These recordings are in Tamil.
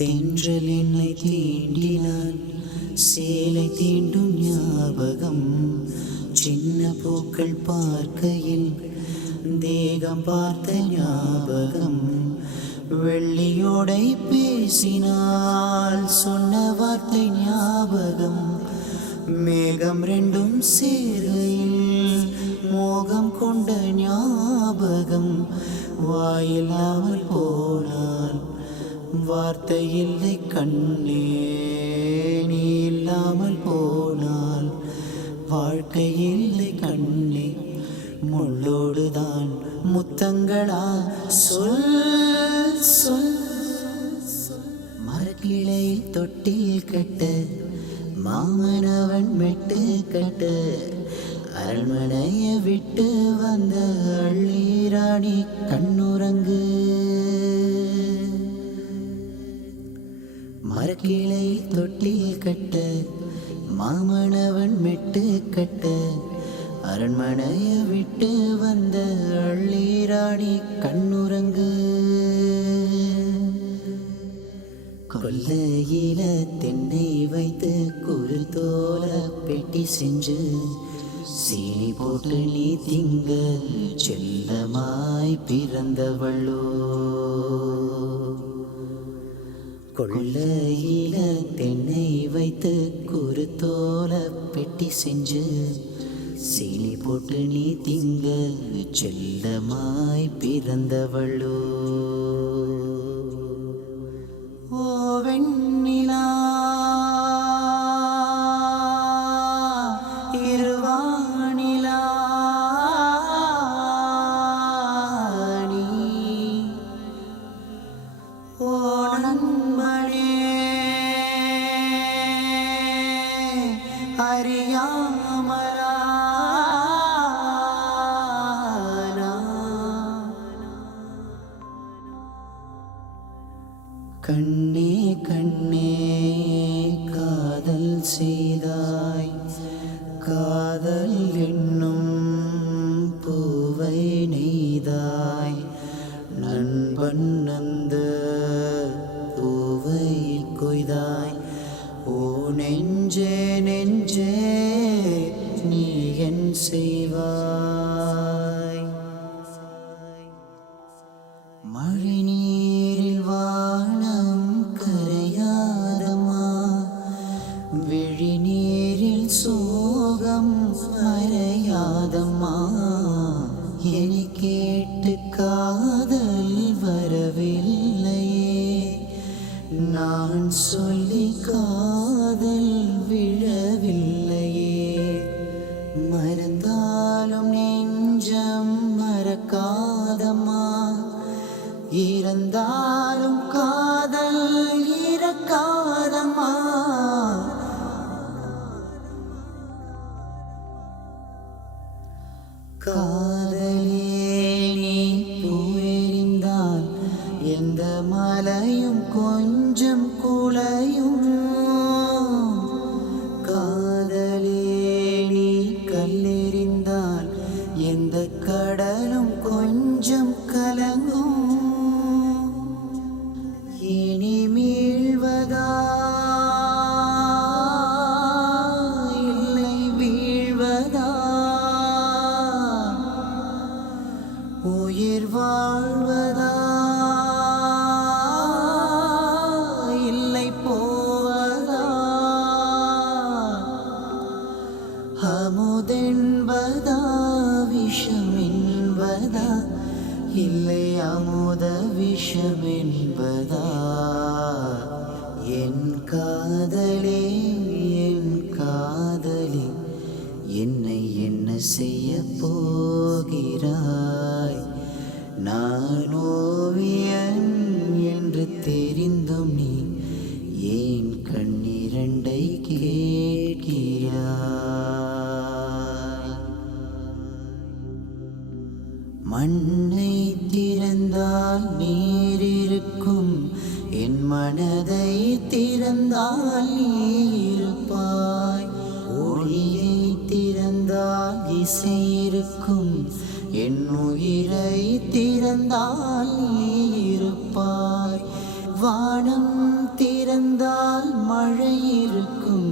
தென்றல் என்னை தீண்டினான், சேலை தீண்டும் ஞாபகம். சின்ன பூக்கள் பார்க்கையில் தேகம் பார்த்த ஞாபகம். வெள்ளியோடை பேசினால் சொன்ன வார்த்தை ஞாபகம். மேகம் ரெண்டும் சேர்கையில் மோகம் கொண்ட ஞாபகம். வாயில்லாமல் போனால் வார்த்தை இல்லை கண்ணே, நீ இல்லாமல் போனால் வாழ்க்கை இல்லை கண்ணே. முள்ளோடுதான் முத்தங்களா, சொல் சொல். மரக்கிளையில் தொட்டில் கட்ட மாமனவன் மெட்டு கட்ட. அரண்மனைய விட்டு வந்த அள்ளீராணி கண்ணுறங்கு. மரக்கிளையில் தொட்டில் கட்ட மாமனவன் மெட்டு கட்ட. அரண்மனைய விட்டு வந்த அள்ளீராணி கண்ணுறங்கு. கொல்லையில தென்னை வைத்து குருல் தோல பெட்டி செஞ்சு சீனி போட்டு நீ திங்க செல்லமாய் பிறந்தவளோ. கொல்லையில தென்னை வைத்து குருத்தோல பெட்டி செஞ்சு சீனி போட்டு நீ திங்க செல்லமாய் பிறந்தவளோ. ஓ வெண்ணிலா இருவானிலா நீ. ஓ நண்பனே அறியாமலா கண்ணே கண்ணே காதல் செய்தாய். காதல் என்னும் பூவை நெய்தாய். நண்பன் அந்த பூவை கொய்தாய். ஓ நெஞ்சே நெஞ்சே நீ என் செய்வாய். மழை நீரில் வானம் கரையாதம்மா. விழி நீரில் சோகம் மறையாதம்மா. என்னை கேட்டு காதல் வரவில்லையே. நான் சொல்லி காதல் விழவில்லையே. மறந்தாலும் நெஞ்சம் மறக்காதம்மா. இறந்தாலும் காதல் இறக்காதம்மா. காதலே நீ பூவெறிந்தால் எந்த மலையும் கொஞ்சம் குலையும். காதலே நீ கல்லெறிந்தால் எந்த கடலும் கொஞ்சம் கலங்கும். இனி மீழ்வதா இல்லை வீழ்வதா. உயிர் வாழ்வதா இல்லை போவதா. அமுதென்பதா விஷம் என்பதா. இல்லை அமுத விஷம் என்பதா. என் காதலே என் காதலே என்னை என்ன செய்ய போகிறாய். நான் ஓவியன் என்று தெரிந்தும் நீ ஏன் கண்ணிரண்டை கேட்கிறாய். மண்ணை திறந்தால் நீர் இருக்கும். என் மனதை திறந்தால் நீ இருப்பாய். ஒளியை திறந்தால் இசை இருக்கும். என் உயிரை திறந்தால் நீ இருப்பாய். வானம் திறந்தால் மழை இருக்கும்,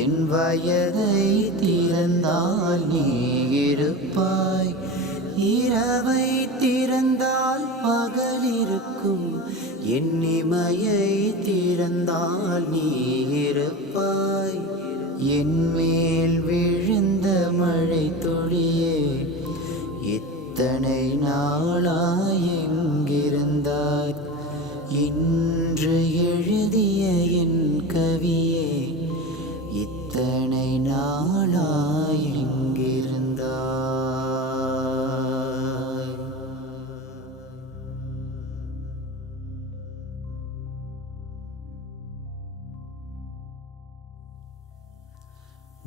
என் வயதை திறந்தால் நீ இருப்பாய். இரவை திறந்தால் பகல் இருக்கும், என் இமையை திறந்தால் நீ இருப்பாய். என் மேல் விழுந்த மழை துளியே, இத்தனை நாளாய் எங்கிருந்தாய்? இன்று எழுதிய என் கவியே, இத்தனை நாளாய் எங்கிருந்தாய்?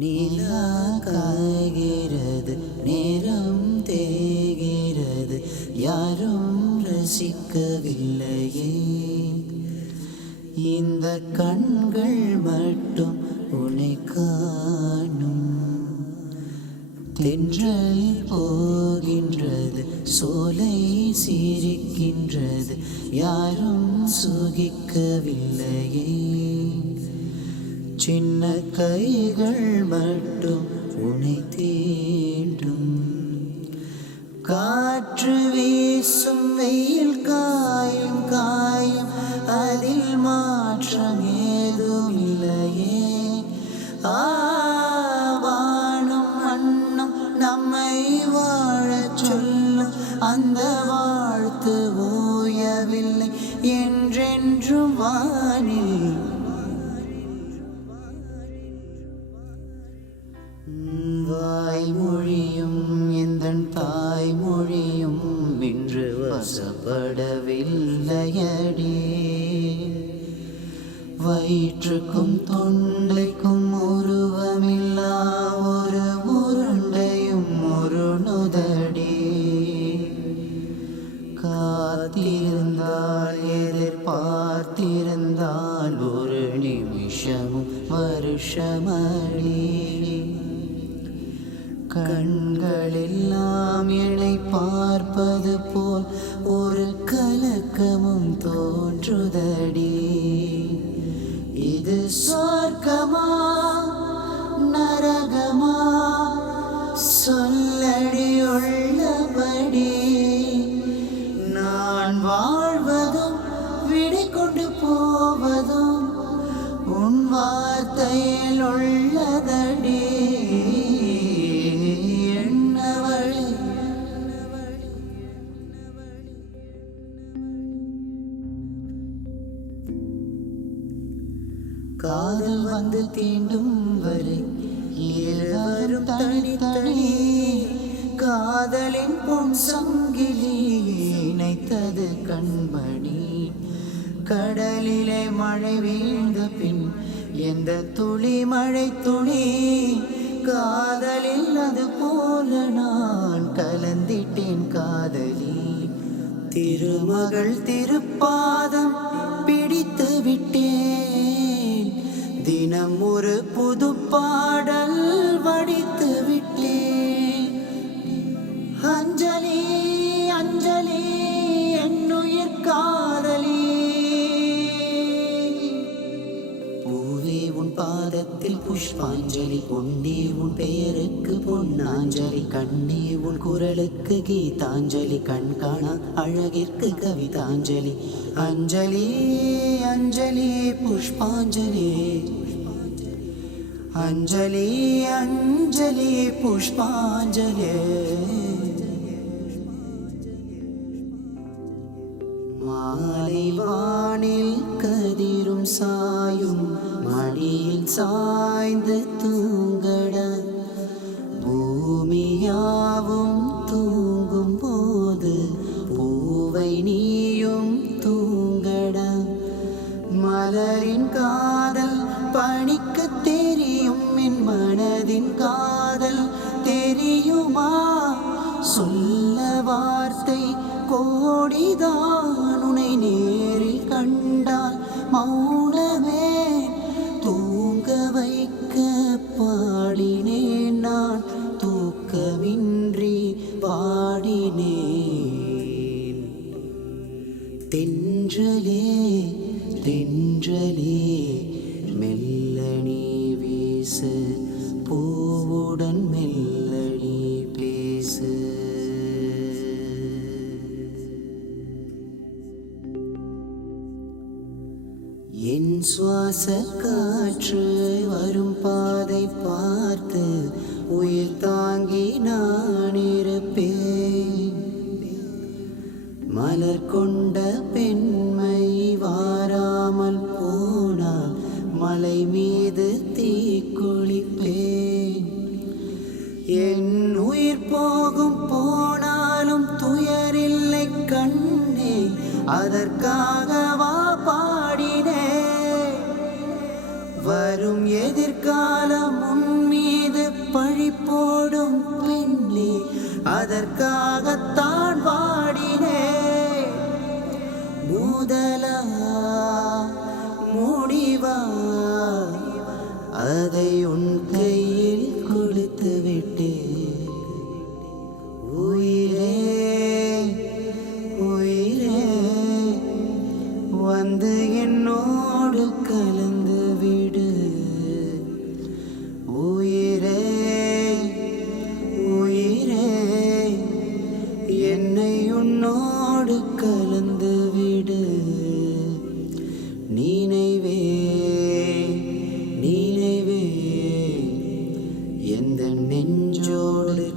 நிலா காய்கிறது, நேரம் தேய்கிறது, யாரும் ரசிக்கவில்லையே. இந்த கண்கள் மட்டும் உன்னை காணும். தென்றல் போகின்றது, சோலை சிரிக்கின்றது, யாரும் சுகிக்கவில்லையே. சின்ன கைகள் மட்டும் உன்னை தீண்டும். காற்று வீசும், வெயில் காயும் காயும், அதில் மாற்றம் ஏதும் இல்லையே. வானம் மண்ணும் நம்மை வாழச் சொல்லும், அந்த வாழ்த்து ஓயவில்லை என்றென்றும் வானில். வாய்மொழியும் எந்தன் தாய்மொழியும் இன்று வசப்படவில்லையடி. வயிற்றுக்கும் தொண்டைக்கும் உருவமில்லா ஒரு உருண்டையும் ஒரு நுதடி. காத்திருந்தால் எதிர்பார்த்திருந்தால் ஒரு நிமிஷமும் வருஷமடி. கண்களெல்லாம் என்னை பார்ப்பது போல் ஒரு கலக்கமும் தோன்றுதடி. இது சொர்க்கமா நரகமா சொல்லடி உள்ளபடி. நான் வாழ்வதும் விடை கொண்டு போவதும் உன் வார்த்தையில் உள்ளதடி. காதல் வந்து தீண்டும் வரை இருவரும் தனித்தனி. காதலின் பொன் சங்கிலி இணைத்தது கண்மணி. கடலிலே மழை வீழ்ந்த பின் எந்த துளி மழை துளி. காதலில் அது போல நான் கலந்திட்டேன் காதலி. திருமகள் திருப்பாதம் பிடித்து விட்டேன், தினம் ஒரு புது பாடல் வடித்து விட்டேன். அஞ்சலி அஞ்சலி என்னுயிர் காதலி. பூவே உன் பாதத்தில் புஷ்பாஞ்சலி, பொன்னே உன் பெயருக்கு பொன்னாஞ்சலி, கண்ணே உன் குரலுக்கு கீதாஞ்சலி, கண் காணா அழகிற்கு கவிதாஞ்சலி. அஞ்சலி அஞ்சலி புஷ்பாஞ்சலி, அஞ்சலி அஞ்சலி புஷ்பாஞ்சலி. மாலை வானில் கதிரும் சாயும், மடியில் சாய்ந்து தூங்கட. பூமியாவும் தூங்கும் போது பூவை நீயும் தூங்கட. மலரின் காதல் பணிக்கு தெரியும், என் மனதின் காதல் தெரியுமா? சொல்ல வார்த்தை கோடிதான், உன்னை நேரில் கண்டால் மௌனமே. தூங்க வைக்க பாடினேன் நான், தூக்கமின்றி பாடினேன். தென்றலே தென்றலே சுவாச காற்று வரும் பாதை பார்த்து உயிர் தாங்கி நான் இருப்பேன். மலர் கொண்ட பெண்மை வாராமல் போனால் மலை மீது தீ குளிப்பேன். என் உயிர் போகும் போனாலும் துயரில்லை கண்ணே, அதற்காகவா பாடினேன். வரும் எதிர்காலம் உன் மீது பழி போடும் பெண்ணே, அதற்காகத்தான் பாடினேன். முதலா முடிவா அதை உன் கையில் கொடுத்து விட்டேன். உயிரே உயிரே வந்து என்னோடு கலந்து விடு. உயிரே உயிரே என்னை உன்னோடு கலந்து விடு. நினைவே நினைவே எந்த நெஞ்சோடு